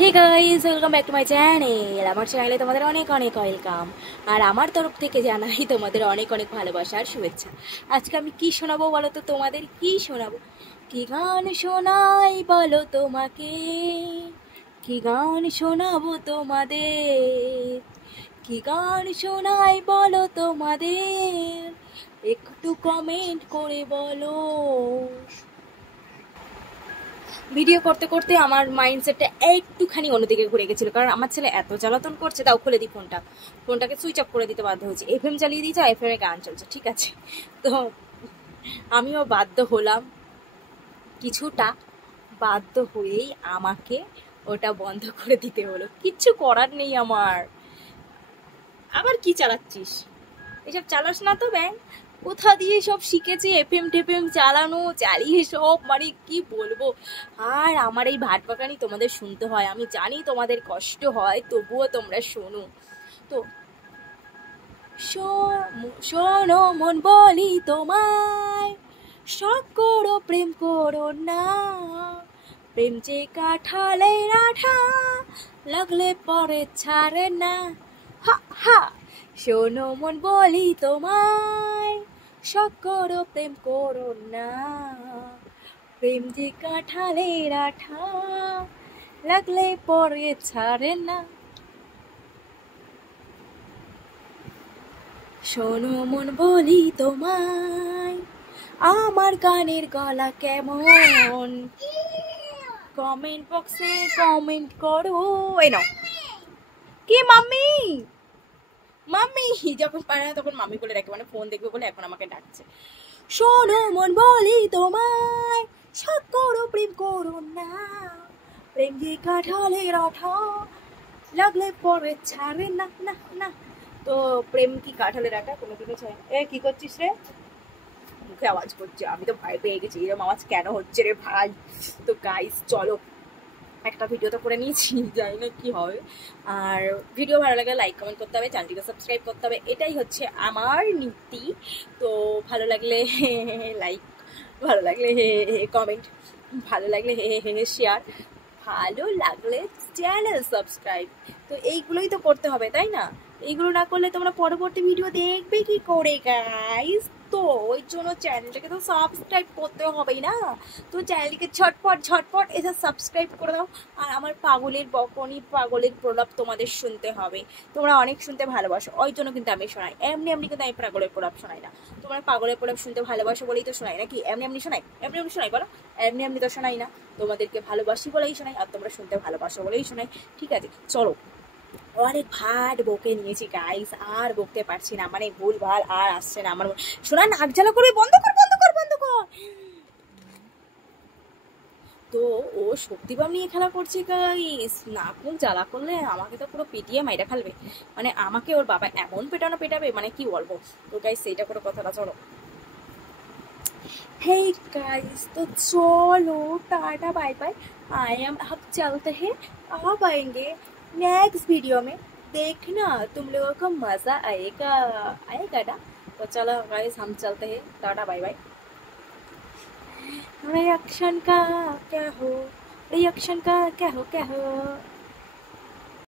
Hey guys, welcome back to my channel. আমার চ্যানেলে তোমাদের অনেক অনেক ওয়েলকাম। আর আমার তরফ থেকে জানাই তোমাদের অনেক অনেক ভালোবাসা আর শুভেচ্ছা। আজকে আমি কি শোনাবো বলো তো? তোমাদের কি শোনাবো? কি গান শোনাই বলো তোমাকে? কি গান শোনাবো তোমাদের? কি গান শোনাই বলো তোমাদের? একটু কমেন্ট করে বলো। ভিডিও করতে করতে আমার মাইন্ডসেটটা একটুখানি অন্যদিকে ঘুরে গেছিলো, কারণ আমার ছেলে এত জ্বালাতন করছে। তাও খুলে দিই ফোনটাকে সুইচ অফ করে দিতে বাধ্য হয়েছে। এফএম চালিয়ে দিয়েছে, এফএম এ গান চলছে, ঠিক আছে। তো আমিও বাধ্য হলাম, কিছুটা বাধ্য হয়েই আমাকে ওটা বন্ধ করে দিতে হলো। কিচ্ছু করার নেই আমার। আবার কি চালাচ্ছিস? এসব চালাস না তো ব্যাং। কোথা দিয়ে সব শিখেছে এফএম টেফএম চালানো, চালিয়ে সব মানে কি বলবো। আর আমার এই ভাট পাকানি তোমাদের শুনতে হয়, আমি জানি তোমাদের কষ্ট হয়, তবুও তোমরা শোনো। তো শোনো মন বলি তোমায়, শখ করো প্রেম করো না। প্রেম যে কাঁঠালের আঠা, লাগলে পরে ছাড়ে না। হা হা। শোনো মন বলি তোমায়, শখ করো প্রেম করো না। প্রেম যে কাঁঠালের আঠা, লাগলে পরে ছাড়ে না। শোনো মন বলি তোমায়, আমার গানের গলা কেমন? কমেন্ট বক্সে কমেন্ট করো। এই নাও। কি মাম্মি? মাম্মি যখন পারে না তখন মাম্মি বলে ডাকে, মানে ফোন দেখবে বলে এখন আমাকে ডাকছে। শোনো মন বলি তোমায়, শখ করো প্রেম করো না। প্রেম যে কাঁঠালের আঠা, লাগলে পরে ছাড়ে না না না। তো প্রেম কি কাঁঠালের আঠা? কোনোদিনও ছাড়ে না। এ কি করছিস রে? মুখে আওয়াজ করছে, আমি তো ভয় পেয়ে গেছি। এরকম আওয়াজ কেন হচ্ছে রে ভাই? তো গাইস চলো, একটা ভিডিও তো করে নিয়েছি, জানি না কি হবে। আর ভিডিও ভালো লাগলে লাইক কমেন্ট করতে হবে, চ্যানেলটিকে সাবস্ক্রাইব করতে হবে, এটাই হচ্ছে আমার নীতি। তো ভালো লাগলে লাইক, ভালো লাগলে কমেন্ট, ভালো লাগলে শেয়ার, ভালো লাগলে চ্যানেল সাবস্ক্রাইব। তো এইগুলোই তো করতে হবে, তাই না? এইগুলো না করলে তোমরা পরবর্তী ভিডিও দেখবে কি করে গাইস? তো ওই জন্য চ্যানেলটাকে তো সাবস্ক্রাইব করতে হবেই না? তো চ্যানেলটিকে ঝটপট ঝটপট এসে সাবস্ক্রাইব করে দাও। আর আমার পাগলের বকনি, পাগলের প্রলাপ তোমাদের শুনতে হবে। তোমরা অনেক শুনতে ভালোবাসো, ওই জন্য কিন্তু আমি শোনাই। এমনি এমনি কিন্তু আমি পাগলের প্রলাপ শোনাই না। তোমরা পাগলের প্রলাপ শুনতে ভালোবাসো বলেই তো শোনাই, নাকি এমনি এমনি শোনাই? এমনি এমনি শোনাই বলো? এমনি এমনি তো শোনাই না। তোমাদেরকে ভালোবাসি বলেই শোনাই, আর তোমরা শুনতে ভালোবাসো বলেই শোনাই। ঠিক আছে, চলো। অনেক ভাট বকে নিয়েছি গাইস, আর বকতে পারছি না, মানে ভুল ভাল আর আসছে না আমার। শোনা, নাক জ্বালা করে বন্ধ কর বন্ধ কর বন্ধ কর। তো ও শক্তিবাম নিয়ে খেলা করছে গাইস। নাক মুখ জ্বালা করলে আমাকে তো পুরো পিটিয়ে মাইরা ফেলবে, মানে আমাকে ওর বাবা এমন পেটানো পেটাবে, মানে কি বলবো। তো গাইস সেইটা করে কথাটা চলো। हे गाइस, तो चलो tata bye bye. I am अब चलते हैं, अब आएंगे नेक्स्ट वीडियो में। देखना तुम लोगों को मजा आएगा, आएगा ना? तो चलो गाइस, हम चलते हैं, टाटा बाय बाय। रिएक्शन का क्या हो, रिएक्शन का क्या हो, क्या हो।